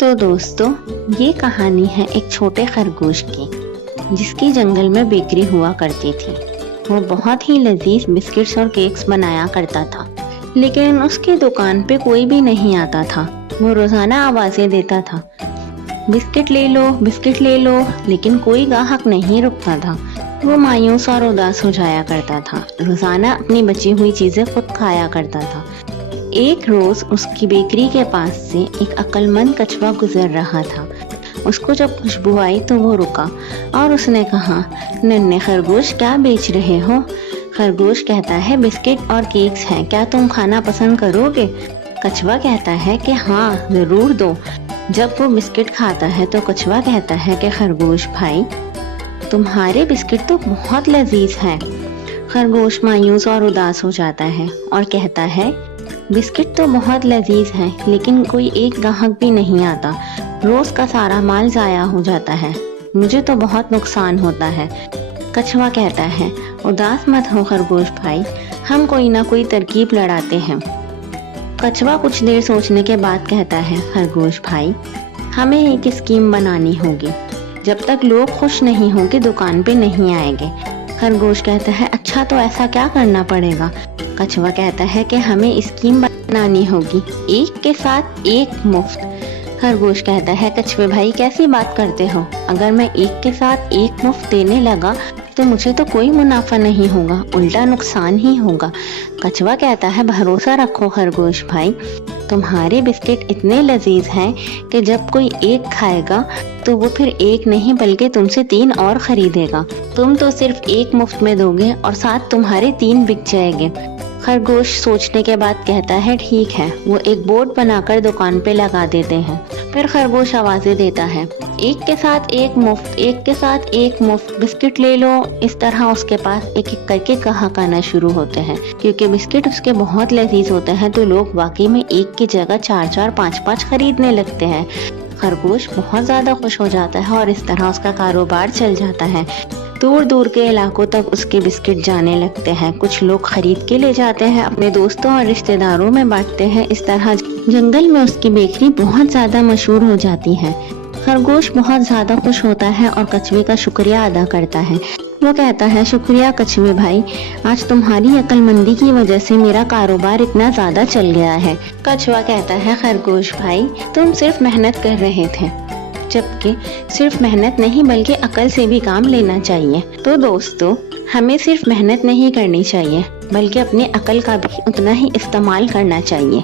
तो दोस्तों, ये कहानी है एक छोटे खरगोश की जिसकी जंगल में बेकरी हुआ करती थी। वो बहुत ही लजीज बिस्किट्स और केक्स बनाया करता था, लेकिन उसकी दुकान पे कोई भी नहीं आता था। वो रोजाना आवाजें देता था, बिस्किट ले लो, बिस्किट ले लो, लेकिन कोई ग्राहक नहीं रुकता था। वो मायूस और उदास हो जाया करता था। रोजाना अपनी बची हुई चीजें खुद खाया करता था। एक रोज उसकी बेकरी के पास से एक अक्लमंद कछुआ गुजर रहा था। उसको जब खुशबू आई तो वो रुका और उसने कहा, नन्हे खरगोश, क्या बेच रहे हो? खरगोश कहता है, बिस्किट और केक्स हैं, क्या तुम खाना पसंद करोगे? कछुआ कहता है कि हाँ, जरूर दो। जब वो बिस्किट खाता है तो कछुआ कहता है कि खरगोश भाई, तुम्हारे बिस्किट तो बहुत लजीज हैं। खरगोश मायूस और उदास हो जाता है और कहता है, बिस्किट तो बहुत लजीज हैं, लेकिन कोई एक ग्राहक भी नहीं आता। रोज का सारा माल जाया हो जाता है, मुझे तो बहुत नुकसान होता है। कछुआ कहता है, उदास मत हो खरगोश भाई, हम कोई ना कोई तरकीब लड़ाते हैं। कछुआ कुछ देर सोचने के बाद कहता है, खरगोश भाई, हमें एक स्कीम बनानी होगी। जब तक लोग खुश नहीं होंगे दुकान पे नहीं आएंगे। खरगोश कहता है, अच्छा तो ऐसा क्या करना पड़ेगा? कछुआ कहता है कि हमें स्कीम बनानी होगी, एक के साथ एक मुफ्त। खरगोश कहता है, कछुए भाई कैसी बात करते हो? अगर मैं एक के साथ एक मुफ्त देने लगा तो मुझे तो कोई मुनाफा नहीं होगा, उल्टा नुकसान ही होगा। कछुआ कहता है, भरोसा रखो खरगोश भाई, तुम्हारे बिस्किट इतने लजीज हैं कि जब कोई एक खाएगा तो वो फिर एक नहीं बल्कि तुमसे 3 और खरीदेगा। तुम तो सिर्फ एक मुफ्त में दोगे और साथ तुम्हारे 3 बिक जाएंगे। खरगोश सोचने के बाद कहता है, ठीक है। वो एक बोर्ड बनाकर दुकान पे लगा देते हैं। फिर खरगोश आवाजें देता है, एक के साथ एक मुफ्त, एक के साथ एक मुफ्त, बिस्किट ले लो। इस तरह उसके पास एक एक करके ग्राहक आना शुरू होते हैं। क्योंकि बिस्किट उसके बहुत लजीज होते हैं तो लोग वाकई में एक की जगह 4-4, 5-5 खरीदने लगते हैं। खरगोश बहुत ज्यादा खुश हो जाता है और इस तरह उसका कारोबार चल जाता है। दूर दूर के इलाकों तक उसके बिस्किट जाने लगते हैं। कुछ लोग खरीद के ले जाते हैं, अपने दोस्तों और रिश्तेदारों में बांटते हैं। इस तरह जंगल में उसकी बेकरी बहुत ज्यादा मशहूर हो जाती है। खरगोश बहुत ज्यादा खुश होता है और कछुए का शुक्रिया अदा करता है। वो कहता है, शुक्रिया कछुए भाई, आज तुम्हारी अक्लमंदी की वजह से मेरा कारोबार इतना ज्यादा चल गया है। कछुआ कहता है, खरगोश भाई, तुम सिर्फ मेहनत कर रहे थे, जबकि सिर्फ मेहनत नहीं बल्कि अकल से भी काम लेना चाहिए। तो दोस्तों, हमें सिर्फ मेहनत नहीं करनी चाहिए बल्कि अपनी अकल का भी उतना ही इस्तेमाल करना चाहिए।